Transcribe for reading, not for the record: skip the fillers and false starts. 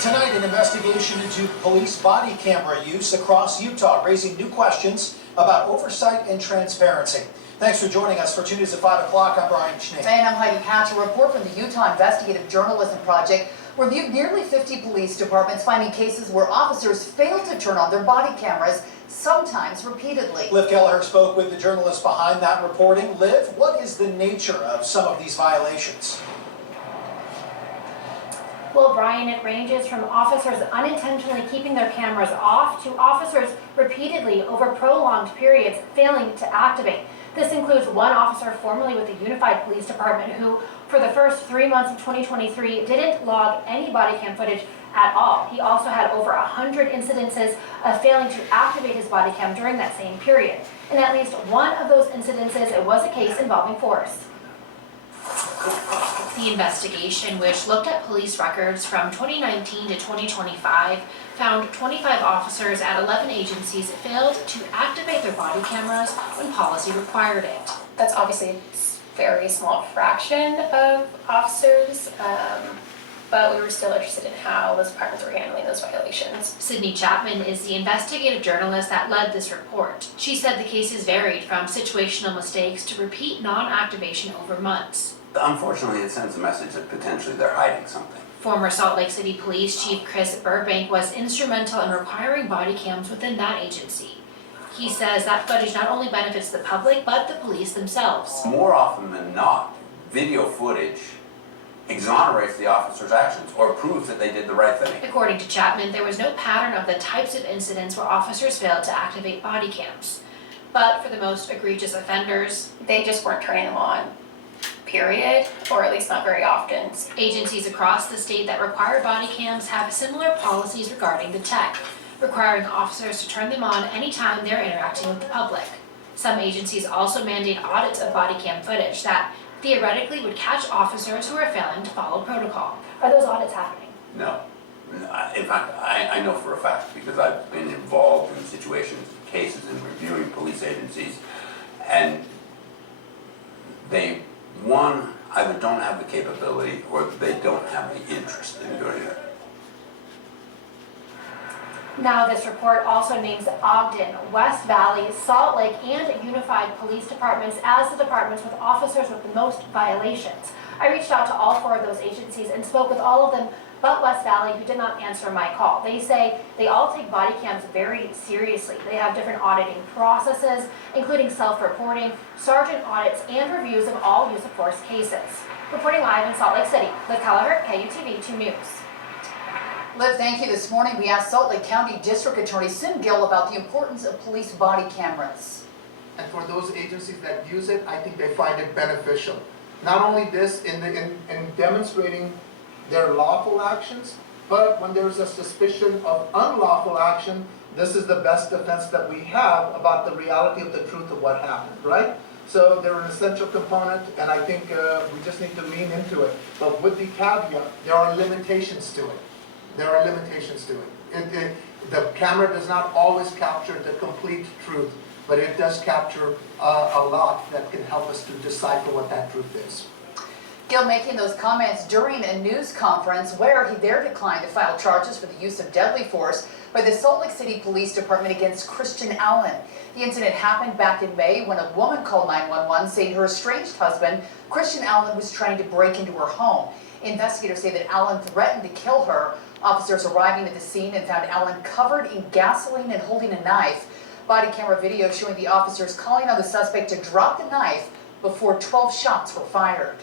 Tonight, an investigation into police body camera use across Utah, raising new questions about oversight and transparency. Thanks for joining us for 2 News at 5 o'clock. I'm Brian Schnee. And I'm Heidi Patch. A report from the Utah Investigative Journalism Project reviewed nearly 50 police departments, finding cases where officers failed to turn on their body cameras, sometimes repeatedly. Liv Kelleher spoke with the journalist behind that reporting. Liv, what is the nature of some of these violations? Well, Brian, it ranges from officers unintentionally keeping their cameras off to officers repeatedly over prolonged periods failing to activate. This includes one officer formerly with the Unified Police Department who, for the first 3 months of 2023, didn't log any body cam footage at all. He also had over 100 incidences of failing to activate his body cam during that same period. In at least one of those incidences, it was a case involving force. The investigation, which looked at police records from 2019 to 2025, found 25 officers at 11 agencies failed to activate their body cameras when policy required it. That's obviously a very small fraction of officers, but we were still interested in how those departments were handling those violations. Sydney Chapman is the investigative journalist that led this report. She said the cases varied from situational mistakes to repeat non-activation over months. Unfortunately, it sends a message that potentially they're hiding something. Former Salt Lake City Police Chief Chris Burbank was instrumental in requiring body cams within that agency. He says that footage not only benefits the public, but the police themselves. More often than not, video footage exonerates the officer's actions or proves that they did the right thing. According to Chapman, there was no pattern of the types of incidents where officers failed to activate body cams. But for the most egregious offenders, They just weren't turning them on, period, or at least not very often. agencies across the state that require body cams have similar policies regarding the tech, requiring officers to turn them on anytime they're interacting with the public. Some agencies also mandate audits of body cam footage that theoretically would catch officers who are failing to follow protocol. Are those audits happening? No. In fact, I know for a fact because I've been involved in situations, cases, in reviewing police agencies, and they, one, either don't have the capability or they don't have the interest in doing it. Now, this report also names Ogden, West Valley, Salt Lake, and Unified Police Departments as the departments with officers with the most violations. I reached out to all 4 of those agencies and spoke with all of them but West Valley, who did not answer my call. They say they all take body cams very seriously. They have different auditing processes, including self-reporting, sergeant audits, and reviews of all use of force cases. Reporting live in Salt Lake City, Liv Kelleher, KUTV 2 News. Liv, thank you. This morning we asked Salt Lake County District Attorney Sim Gill about the importance of police body cameras. And for those agencies that use it, I think they find it beneficial. Not only this in demonstrating their lawful actions, but when there's a suspicion of unlawful action, this is the best defense that we have about the reality of the truth of what happened, right? So they're an essential component, and I think we just need to lean into it. But with the caveat, there are limitations to it. There are limitations to it. The camera does not always capture the complete truth, but it does capture a lot that can help us to decipher what that truth is. Gill making those comments during a news conference where he there declined to file charges for the use of deadly force by the Salt Lake City Police Department against Christian Allen. The incident happened back in May when a woman called 911 saying her estranged husband, Christian Allen, was trying to break into her home. Investigators say that Allen threatened to kill her. Officers arriving at the scene and found Allen covered in gasoline and holding a knife. Body camera video showing the officers calling on the suspect to drop the knife before 12 shots were fired.